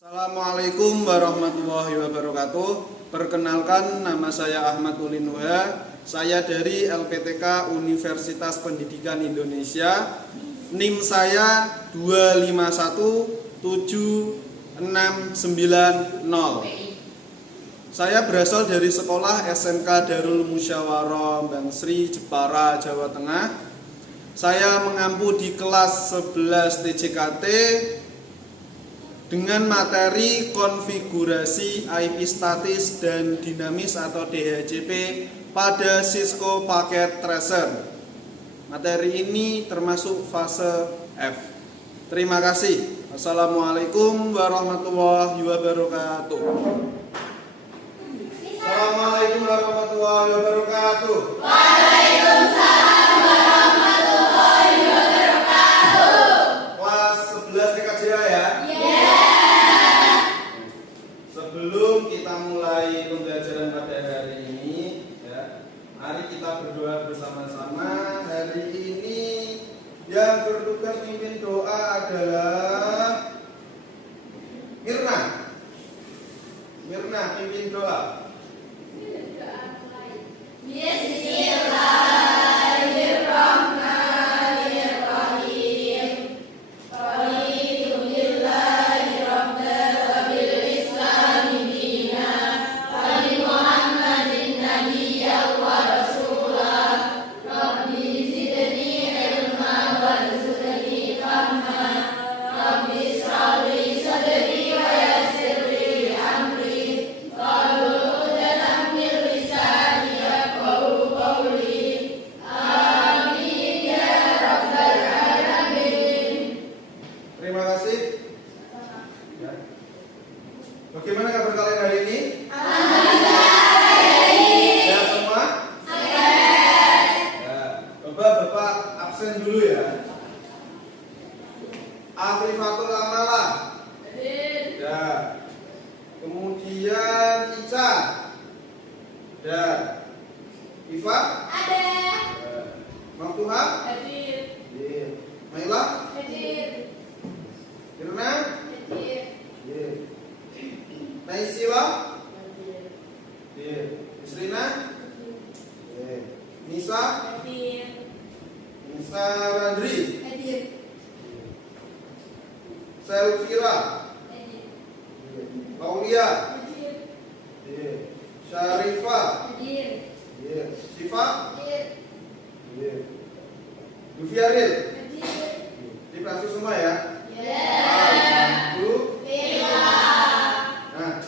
Assalamualaikum warahmatullahi wabarakatuh. Perkenalkan, nama saya Ahmad Ulinuha. Saya dari LPTK Universitas Pendidikan Indonesia. NIM saya 25176990. Saya berasal dari sekolah SMK Darul Musyawarah Bang Sri, Jepara, Jawa Tengah. Saya mengampu di kelas 11 TJKT dengan materi konfigurasi IP statis dan dinamis atau DHCP pada Cisco Packet Tracer. Materi ini termasuk fase F. Terima kasih. Assalamualaikum warahmatullahi wabarakatuh. Assalamualaikum warahmatullahi wabarakatuh. Waalaikumsalam warahmatullahi wabarakatuh. Kelas 11 TKJA ya? Sebelum kita mulai pembelajaran pada hari ini ya, mari kita berdoa bersama-sama. Hari ini yang bertugas mimpin doa adalah Mirna. Mirna pimpin doa. Bismillahirrahmanirrahim. Raditu billahi rabban wa bil islami dinan wa bi Muhammadin nabiyyan wa rasulah. Rabbi zidni ilman warzuqni fahman. Rabbi ishrah li sadri wa yassir li amri. Wahlul 'uqdatam min lisani yafqahu qawli. Amin ya rabbal alamin. Terima kasih. Ya. Bagaimana kabar kalian hari ini? Sehat semua? Ya. Coba Bapak absen dulu ya. Afifatul Amalah. Ya. Kemudian Ica. Ya. Iva? Ada. Ya. Maftuha? Hadir. Ya. Maila? Hadir. Irna? Hadir. Ya. Naisila? Hadir. Ya. Isrina? Ya. Nisa? Hadir. Nisa Randri? Hadir. Selvira? Hadir. Paulia? Hadir. Ya. Syarifah? Hadir. Ya. Siva? Hadir. Ya. Dufiaril? Hadir. Diperasu semua ya? Bu. Nah,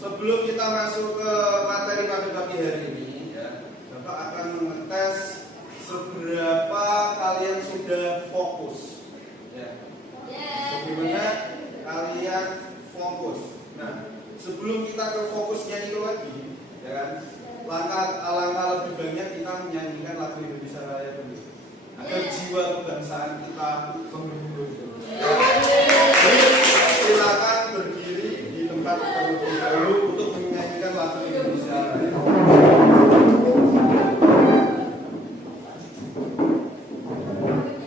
sebelum kita masuk ke materi pada pagi hari ini, ya, Bapak akan mengetes seberapa kalian sudah fokus. Ya. Bagaimana kalian fokus? Nah, sebelum kita ke fokusnya itu lagi, ya kan, alangkah lebih banyak kita menyanyikan lagu Indonesia Raya dulu, agar jiwa kebangsaan kita tumbuh. Jadi, silakan berdiri di tempat terlebih dahulu untuk menyanyikan lagu Indonesia Raya.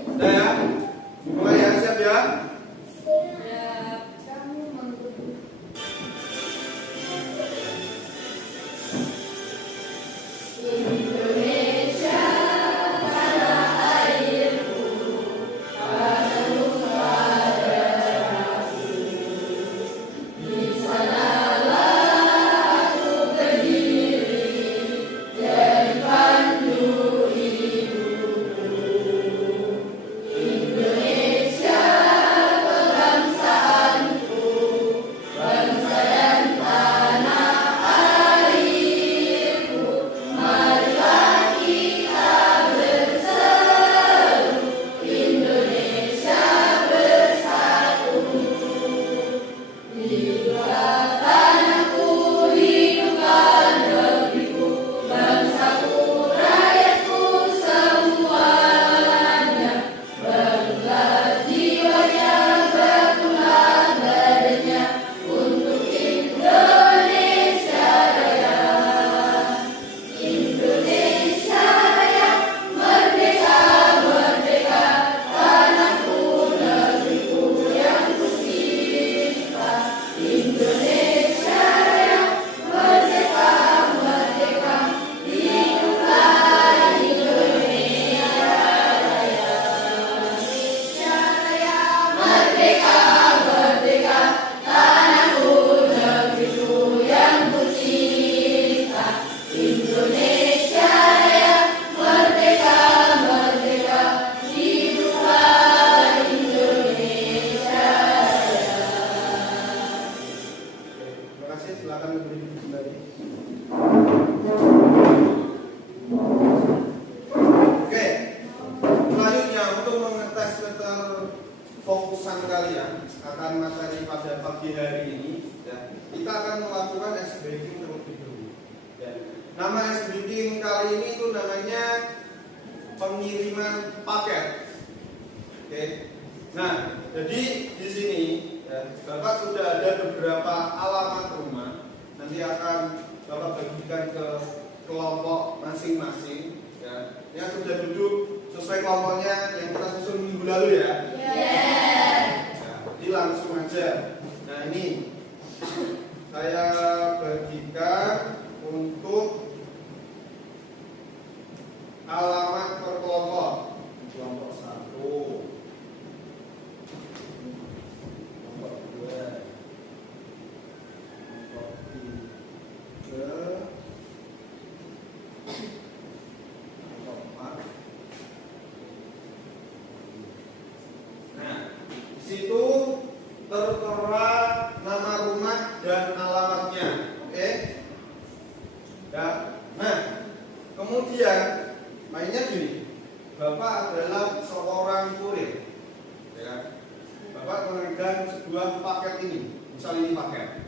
Udah ya? Mulai ya, siap ya? Indonesia tanah airku, tanahku pada hati. Di sanalah aku berdiri, jadi pandu hidupku. Indonesia fokusan kalian akan materi pada pagi hari ini, ya, kita akan melakukan ice breaking terlebih dahulu. Ya. Nama ice breaking kali ini itu namanya pengiriman paket. Oke. Nah, jadi di sini ya, Bapak sudah ada beberapa alamat rumah. Nanti akan Bapak bagikan ke kelompok masing-masing. Ya, yang sudah duduk sesuai kelompoknya yang kita susun minggu lalu ya. Jadi langsung aja. Nah ini saya bagikan untuk alamat per kelompok. Kelompok 1, kelompok 2, kelompok 3, kelompok 4. Nah, di situ tertera nama rumah dan alamatnya. Oke? Ya. Nah, kemudian mainnya gini. Bapak adalah seorang kurir. Ya. Bapak memegang sebuah paket ini. Misal ini paket.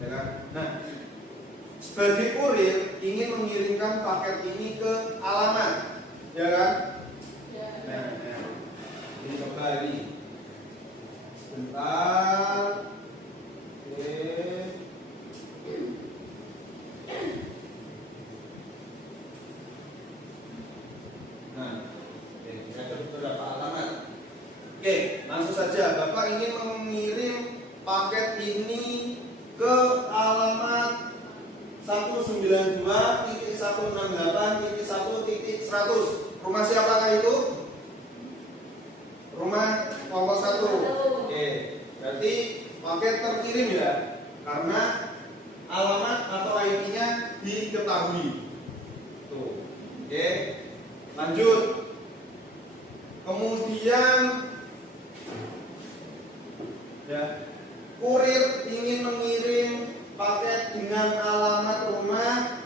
Ya kan? Nah, sebagai kurir ingin mengirimkan paket ini ke alamat. Ya kan? Nah, ini coba ini. Sebentar. Oke. Nah, ada beberapa alamat. Oke, langsung saja. Bapak ingin mengirim paket ini ke alamat 192.168.1.100. Rumah siapakah itu? Rumah kelompok 1. Oke, berarti paket terkirim ya, karena alamat atau IP-nya diketahui. Tuh. Oke. Lanjut. Kemudian ya, kurir ingin mengirim paket dengan alamat rumah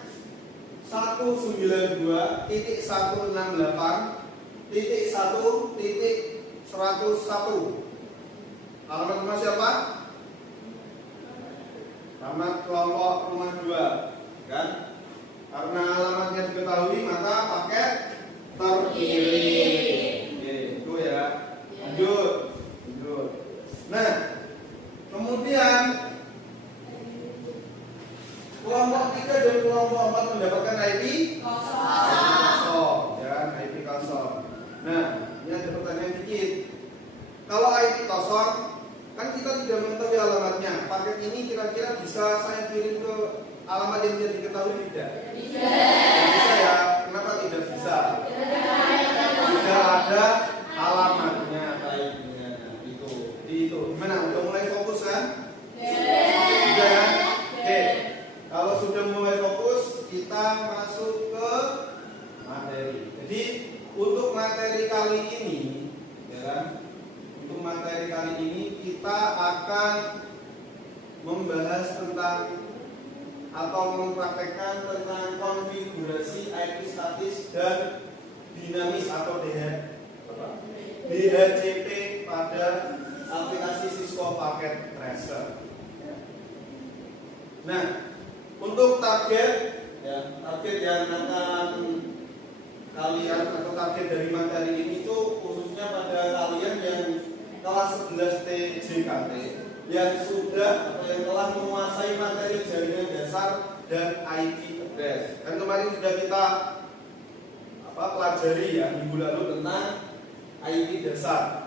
192.168.1.101. Alamat rumah siapa? Alamat kelompok rumah 2, kan? Karena alamatnya diketahui maka paket terkirim. Oke, itu ya. Lanjut. Nah, kemudian kelompok 3 dan kelompok 4 mendapatkan IP kosong, ya, IP kosong. Nah, ini ada pertanyaan dikit. Kalau IP kosong, kan kita tidak mengetahui alamatnya. Paket ini kira-kira bisa saya kirim ke alamat yang tidak diketahui tidak? Bisa ya. Kenapa tidak bisa? Tidak ada alamatnya, IP-nya. Itu. Gimana? Udah mulai fokus kan? Sudah ya? Oke. Kalau sudah mulai fokus, kita masuk ke materi. Jadi untuk materi kali ini, ya kan? Untuk materi kali ini kita akan membahas tentang atau mempraktekkan tentang konfigurasi IP statis dan dinamis atau DHCP pada aplikasi Cisco Packet Tracer. Nah, untuk target yang akan kalian atau target dari materi ini itu khususnya pada kalian yang kelas 11 TJKT yang sudah atau yang telah menguasai materi jaringan dasar dan IP address. Dan kemarin sudah kita pelajari ya minggu lalu tentang IP dasar.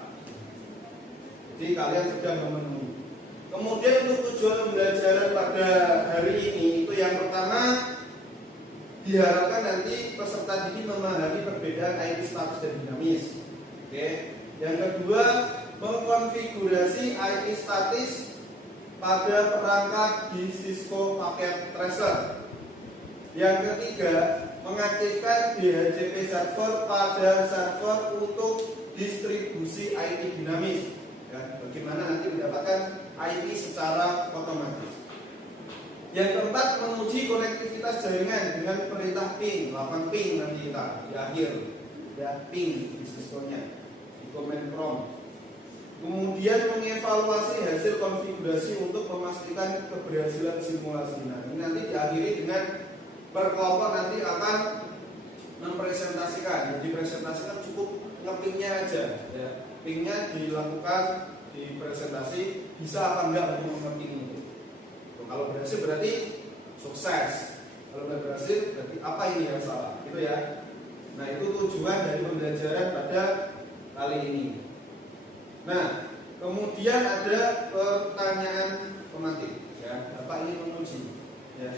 Jadi kalian sudah memenuhi. Kemudian untuk tujuan pembelajaran pada hari ini itu yang pertama diharapkan nanti peserta didik memahami perbedaan IP statis dan dinamis. Oke. Yang kedua, mengkonfigurasi IP statis pada perangkat di Cisco Packet Tracer. Yang ketiga, mengaktifkan DHCP server pada server untuk distribusi IP dinamis. Ya, bagaimana nanti mendapatkan IP secara otomatis. Yang keempat, menguji konektivitas jaringan dengan perintah ping, 8 ping nanti kita di akhir, ya ping di Cisco-nya, di command prompt. Kemudian mengevaluasi hasil konfigurasi untuk memastikan keberhasilan simulasi. Nah, ini nanti diakhiri dengan per kelompok nanti akan mempresentasikan. Jadi presentasikan cukup ngepingnya aja, ya. Pingnya dilakukan di presentasi bisa apa enggak untuk mengeping itu. Kalau berhasil berarti sukses. Kalau nggak berhasil berarti apa ini yang salah, gitu ya. Nah, itu tujuan dari pembelajaran pada kali ini. Nah, kemudian ada pertanyaan pematik, ya. Bapak ingin menguji, ya.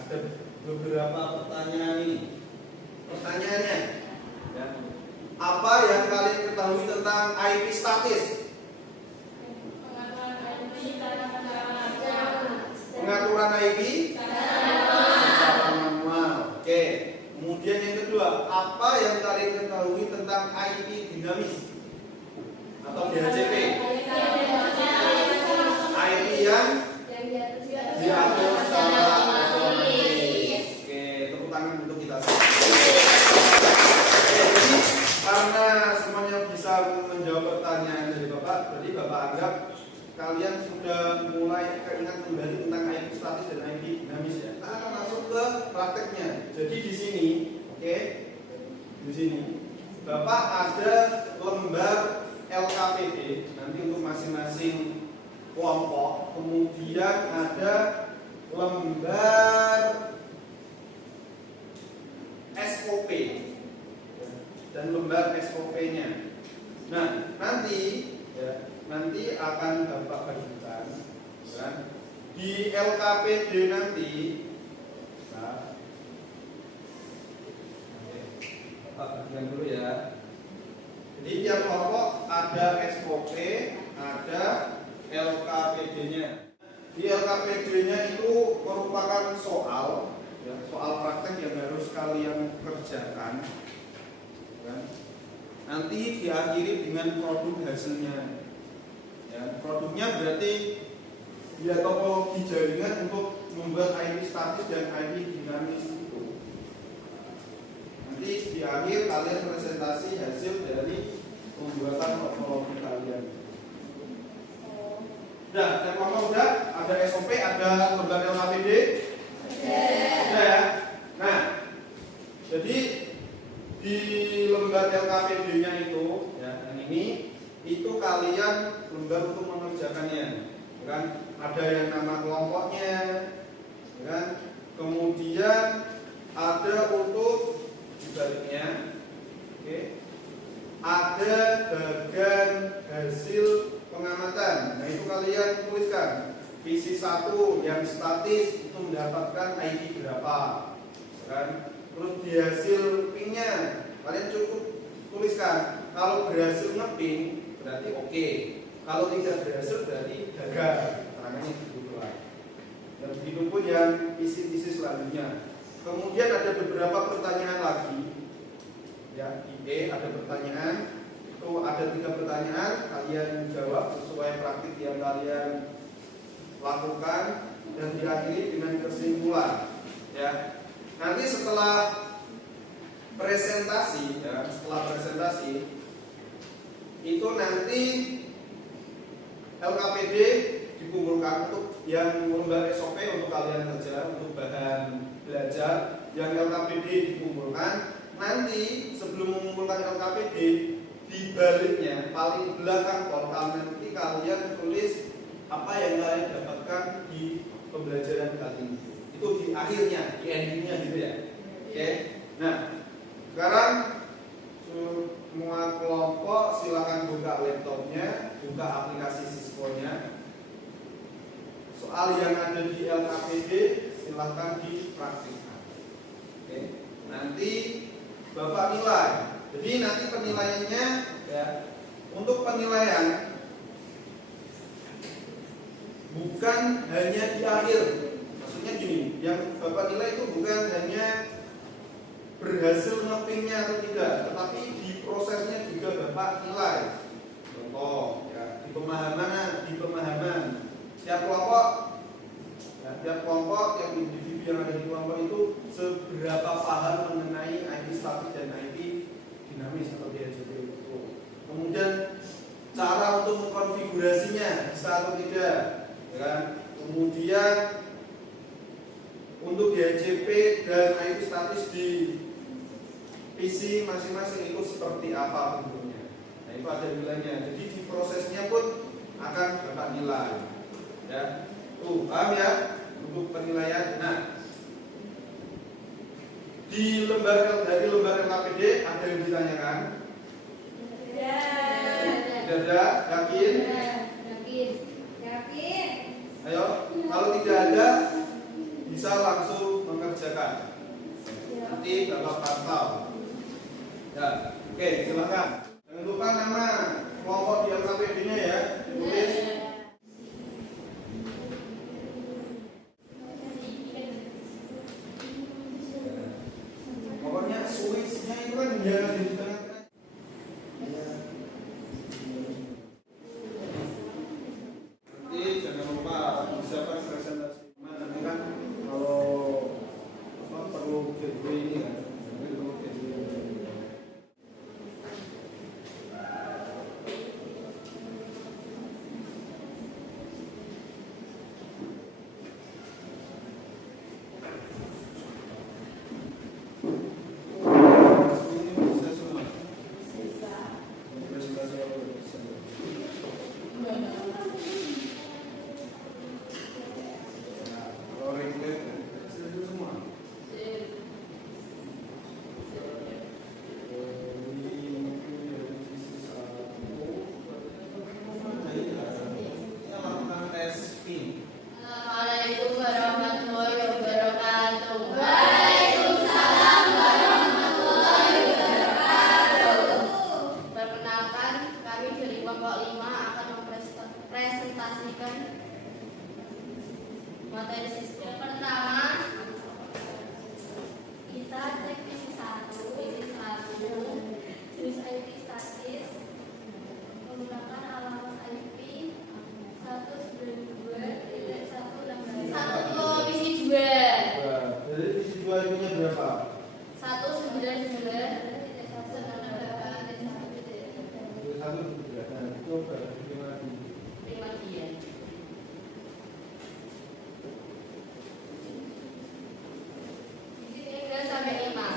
Ada beberapa pertanyaan ini. Pertanyaannya, ya. Apa yang kalian ketahui tentang IP statis? Pengaturan IP secara manual. Oke. Kemudian yang kedua, apa yang kalian ketahui tentang IP dinamis atau DHCP? IP yang diatur secara otomatis. Oke, tepuk tangan untuk kita semua. Oke, jadi karena semuanya bisa menjawab pertanyaan dari Bapak, berarti Bapak anggap kalian sudah mulai keingat kembali tentang IP statis dan IP dinamis, ya. Kita akan masuk ke prakteknya. Jadi di sini, oke, di sini Bapak ada lembar LKPD nanti untuk masing-masing kelompok. Kemudian ada lembar SOP dan lembar SOP-nya. Nah, nanti, ya, nanti akan Bapak bagikan, kan? Di LKPD nanti, nah, Bapak bagikan dulu ya. Jadi tiap kelompok ada SOP, ada LKPD-nya. Di LKPD-nya itu merupakan soal, ya, soal praktek yang harus kalian kerjakan, kan? Nanti diakhiri dengan produk hasilnya. Ya, produknya berarti dia topologi jaringan untuk membuat IP statis dan IP dinamis itu. Nanti di akhir kalian presentasi hasil dari pembuatan topologi kalian. Udah, yang ngomong udah, ada SOP, ada lembar LKPD. Udah ya. Nah, jadi di lembar LKPD-nya itu, ya, yang ini itu kalian lembar untuk mengerjakannya, kan? Ada yang nama kelompoknya, kan? Kemudian ada untuk dibaliknya, oke? Ada bagian hasil pengamatan. Nah, itu kalian tuliskan. PC1 yang statis itu mendapatkan IP berapa, kan? Terus di hasil pingnya kalian cukup tuliskan. Kalau berhasil ngeping berarti oke. Kalau tidak berhasil berarti gagal. Terangannya gitu lah. Dan begitu pun yang isi selanjutnya. Kemudian ada beberapa pertanyaan lagi. Ya, di E ada pertanyaan. Itu ada 3 pertanyaan. Kalian jawab sesuai praktik yang kalian lakukan dan diakhiri dengan kesimpulan. Ya. Nanti setelah presentasi, ya, itu nanti LKPD dikumpulkan untuk yang lembar SOP untuk kalian kerja, untuk bahan belajar. Yang LKPD dikumpulkan. Nanti sebelum mengumpulkan LKPD, di baliknya paling belakang portal nanti kalian tulis apa yang kalian dapatkan di pembelajaran kali ini. Itu di akhirnya, di endingnya gitu ya. Oke. Nah, sekarang semua kelompok silakan buka laptopnya, buka aplikasi Cisco-nya. Soal yang ada di LKPD silakan dipraktikkan. Oke. Nanti Bapak nilai. Jadi nanti penilaiannya, ya, untuk penilaian bukan hanya di akhir. Maksudnya gini, yang Bapak nilai itu bukan hanya berhasil ngepingnya atau tidak, tetapi di prosesnya juga Bapak nilai. Contoh, ya, di pemahaman. Tiap kelompok yang individu yang ada di kelompok itu seberapa paham mengenai IP statis dan IP dinamis atau DHCP itu. Kemudian cara untuk mengkonfigurasinya bisa atau tidak, ya kan? Kemudian untuk DHCP dan IP statis di PC masing-masing itu seperti apa bentuknya. Nah, itu ada nilainya. Jadi di prosesnya pun akan dapat nilai. Ya. Tuh, paham ya? Untuk penilaian. Nah, di dari lembar LKPD ada yang ditanyakan? Tidak ada? Yakin? Yakin. Ayo, kalau tidak ada bisa langsung mengerjakan. Nanti Bapak pantau. Ya, oke, silakan. Jangan lupa nama kelompok di LKPD-nya ya. Tulis. Pokoknya switch-nya itu kan jangan di tengah-tengah. Nanti jangan lupa siapkan presentasi. Nanti kan kalau perlu gateway ini kan. Perlu gateway. Assalamualaikum warahmatullahi wabarakatuh. Perkenalkan, kami dari kelompok 5 akan mempresentasikan materi siswa pertama. Kita cek isi 1, jenis IP statis menggunakan alamat IP 192.116. Satu isi 2. Jadi isi 2 ininya berapa? 192.116. Satu tidak. Nah, itu berarti Terima dia. Isi 3 sampai 5.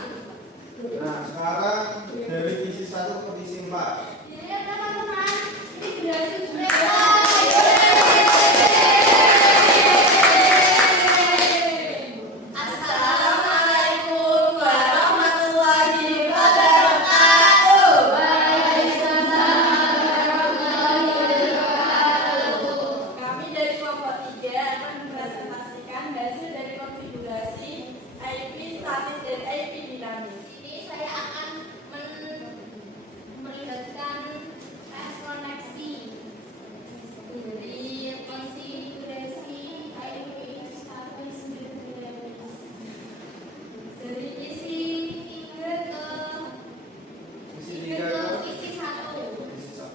Nah, sekarang dari isi 1 ke isi 4. Ya, teman-teman, ini berhasil juga. Assalamualaikum warahmatullahi wabarakatuh. Waalaikumsalam warahmatullahi wabarakatuh. Kami dari kelompok 3 akan mempresentasikan hasil dari konfigurasi IP statis dan IP dinamis. Ini saya akan memperlihatkan tes koneksi dari konfigurasi IP statis dan dinamis dari isi 3 ke Isi 3 3 ke isi 1. isi 1. Isi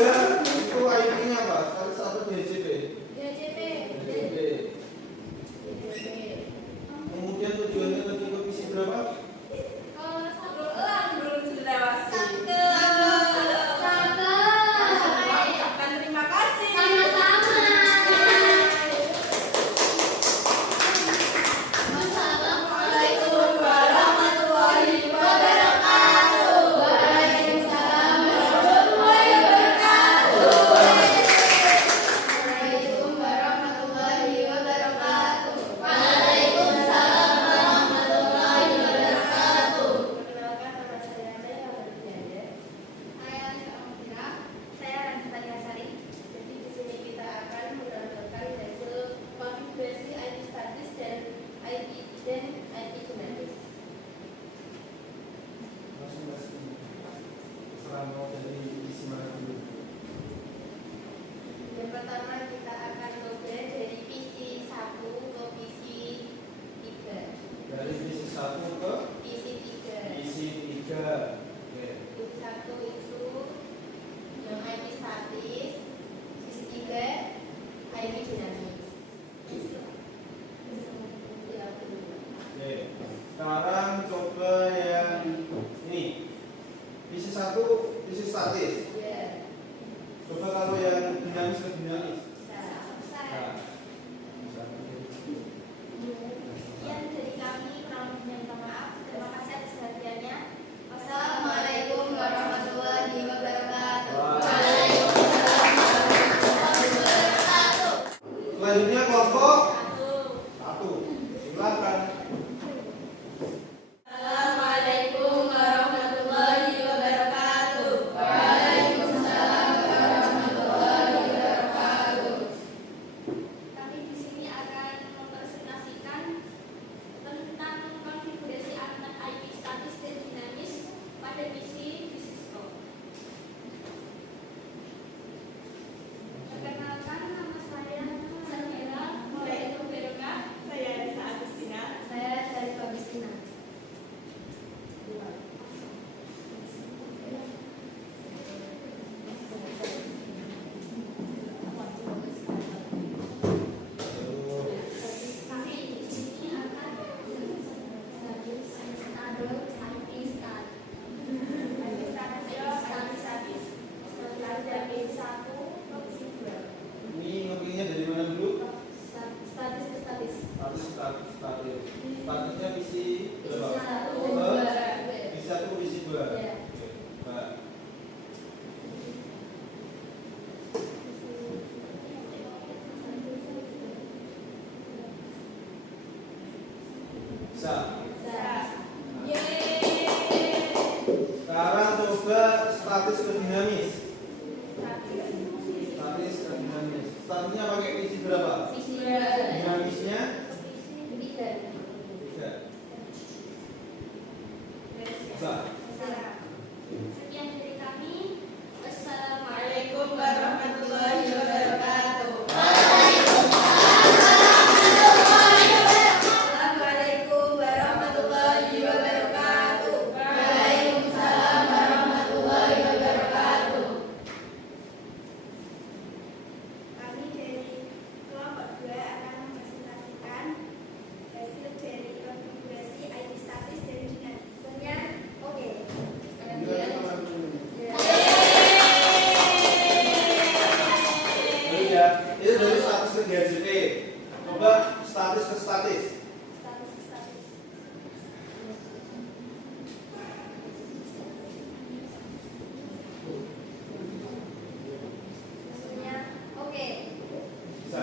3 itu IP-nya apa? Sekali 1 DHCP. DHCP. Kemudian tujuannya nanti ke isi berapa? Belum dilewati. Ucapkan terima kasih. Assalamualaikum warahmatullahi wabarakatuh. Waalaikumsalam warahmatullahi wabarakatuh. Waalaikumsalam warahmatullahi wabarakatuh. Waalaikumsalam warahmatullahi wabarakatuh. Perkenalkan, nama saya Naya. Saya Syamira. Saya Ranita Yasari. Jadi di sini kita akan menampilkan hasil konfigurasi IP statis dan IP dinamis. Masing-masing. Serang mau dari isi mana dulu? Yang pertama kita akan mengubah dari PC 1 ke PC 3. Dari isi 1 ke PC 3. isi 3. Oke. PC 1 itu yang IP statis, PC 3 IP dinamis. Bisa. Yeay. Sekarang coba statis ke dinamis. Statis ke dinamis. Statisnya pakai isi berapa? Dinamisnya 3. Bisa. Sekian dari kami. Waalaikumsalam warahmatullahi wabarakatuh. Assalamualaikum warahmatullahi wabarakatuh. Waalaikumsalam warahmatullahi wabarakatuh. Kami dari kelompok 2 akan mempresentasikan hasil dari konfigurasi IT statis dan dinamis. Semuanya oke. Ya, itu dari statis ke GJP. Coba statis ke statis. Statis. Semuanya oke. Bisa.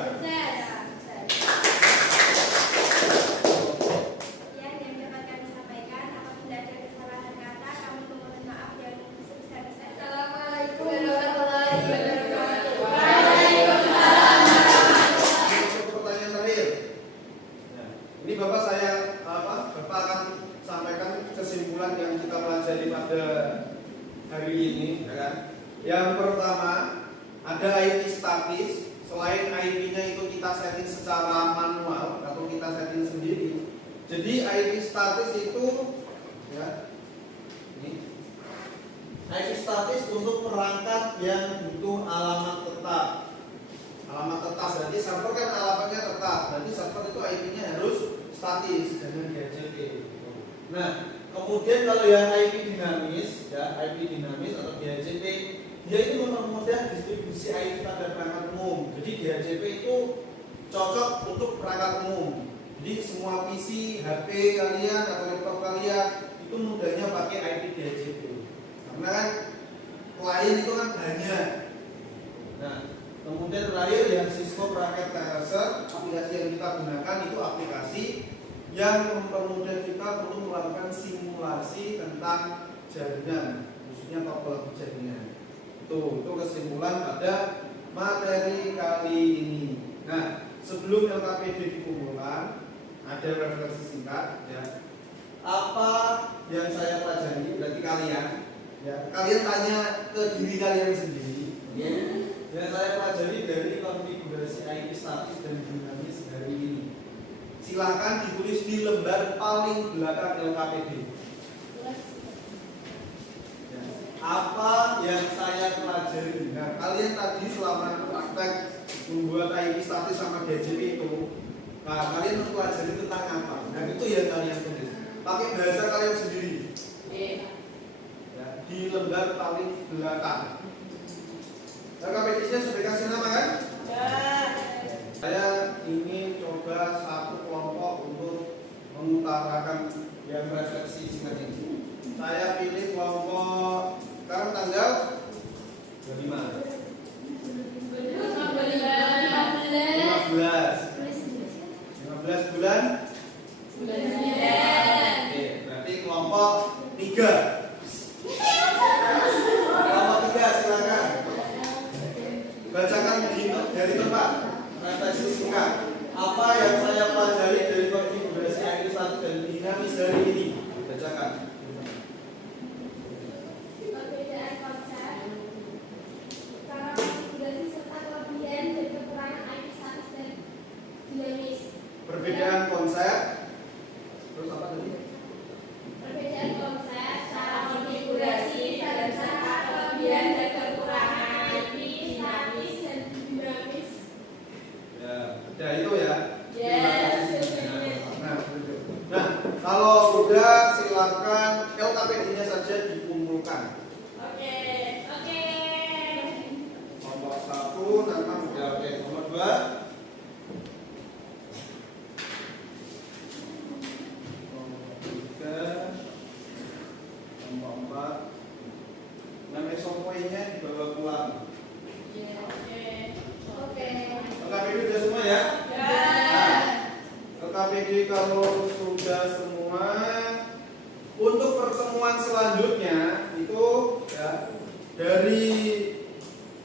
Yang dapat kami sampaikan, apabila ada kesalahan kata, kami memohon maaf dan sebesar-besarnya. Assalamualaikum warahmatullahi wabarakatuh. Untuk pertanyaan terakhir. Nah, ini Bapak Bapak akan sampaikan kesimpulan yang kita pelajari pada hari ini, ya kan? Yang pertama, ada IP statis. Selain IP-nya itu kita setting secara manual atau kita setting sendiri. Jadi IP statis itu, ya, ini IP statis untuk perangkat yang butuh alamat tetap. Alamat tetap berarti server kan alamatnya tetap. Berarti server itu IP-nya harus statis, jangan GJP. Nah, kemudian kalau yang IP dinamis, ya IP dinamis atau GJP, dia itu mempermudah distribusi IP pada perangkat umum. Jadi GJP itu cocok untuk perangkat umum. Jadi semua PC, HP kalian atau laptop kalian itu mudahnya pakai IP GJP. Karena kan klien itu kan banyak. Nah, kemudian terakhir yang Cisco Packet Tracer, aplikasi yang kita gunakan itu aplikasi yang mempermudah kita untuk melakukan simulasi tentang jaringan, khususnya topologi jaringan. Itu kesimpulan pada materi kali ini. Nah, sebelum LKPD dikumpulkan, ada refleksi singkat. Ya. Apa yang saya pelajari? Berarti kalian, ya, kalian tanya ke diri kalian sendiri. Ya. Yang saya pelajari dari konfigurasi IP statis dan dinamis hari ini. Silahkan ditulis di lembar paling belakang LKPD. Ya. Apa yang saya pelajari? Nah, kalian tadi selama praktek membuat IP statis sama GJP itu, nah, kalian mempelajari tentang apa? Nah, itu yang kalian tulis. Pakai bahasa kalian sendiri. Ya, di lembar paling belakang. LKPD-nya sudah kasih nama kan? Saya ingin coba satu kelompok untuk mengutarakan yang refleksi singkat ini. Saya pilih kelompok sekarang tanggal 25. 15 bulan 9. Oke, berarti kelompok 3. Kelompok 3 silakan. Bacakan dari tempat. Refleksi singkat. Apa yang saya pelajari dari konfigurasi IP statis dan dinamis hari ini? Bacakan. Perbedaan konsep, cara konfigurasi serta kelebihan dan kekurangan IP statis dan dinamis. Perbedaan konsep. Terus apa tadi? Perbedaan konsep, cara konfigurasi dan serta kelebihan dan kekurangan IP statis dan dinamis. Ya, udah itu ya. Yes. Nah, kalau udah silakan LKPD-nya saja dikumpulkan. Oke. Kelompok 1 nama sudah oke. Nomor 2. Kelompok 3. Kelompok 4. Nama SOP-nya dibawa pulang. LKPD sudah semua ya? Nah, LKPD kalau sudah sudah semua. Untuk pertemuan selanjutnya itu ya dari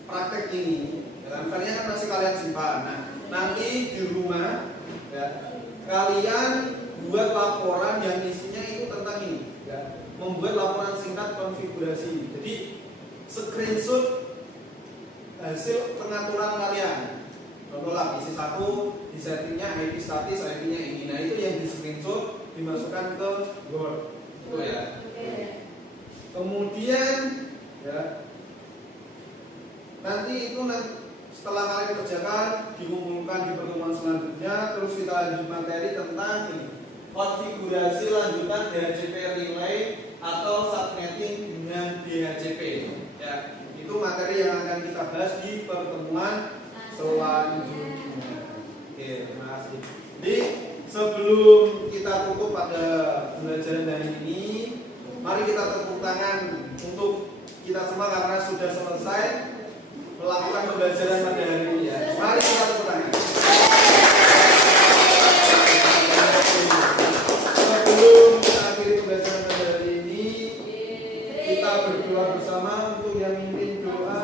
praktek ini, ya, kalian kan masih kalian simpan. Nah, nanti di rumah ya, kalian buat laporan yang isinya itu tentang ini, ya, membuat laporan singkat konfigurasi. Jadi screenshot hasil pengaturan kalian. Contohlah isi 1 di settingnya IP statis, IP-nya ini. Nah itu yang di screenshot dimasukkan ke Word. Itu ya. Kemudian ya nanti itu setelah kalian kerjakan dikumpulkan di pertemuan selanjutnya, terus kita lanjut materi tentang ini, konfigurasi lanjutan DHCP relay atau subnetting dengan DHCP. Ya, itu materi yang akan kita bahas di pertemuan selanjutnya. Oke, terima kasih. Jadi sebelum kita tutup pada pembelajaran hari ini, mari kita tepuk tangan untuk kita semua karena sudah selesai melakukan pembelajaran pada hari ini ya. Mari kita tepuk tangan. Sebelum kita akhiri pembelajaran pada hari ini, kita berdoa bersama untuk yang mimpin doa.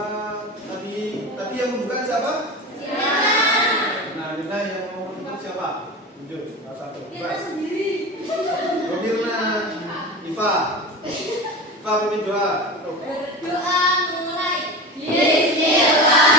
Tadi yang membuka siapa? Nah, yang mau menutup siapa? Tunjuk, salah satu. Kita sendiri. Mirna, Iva pimpin doa. Berdoa mulai. Bismillah.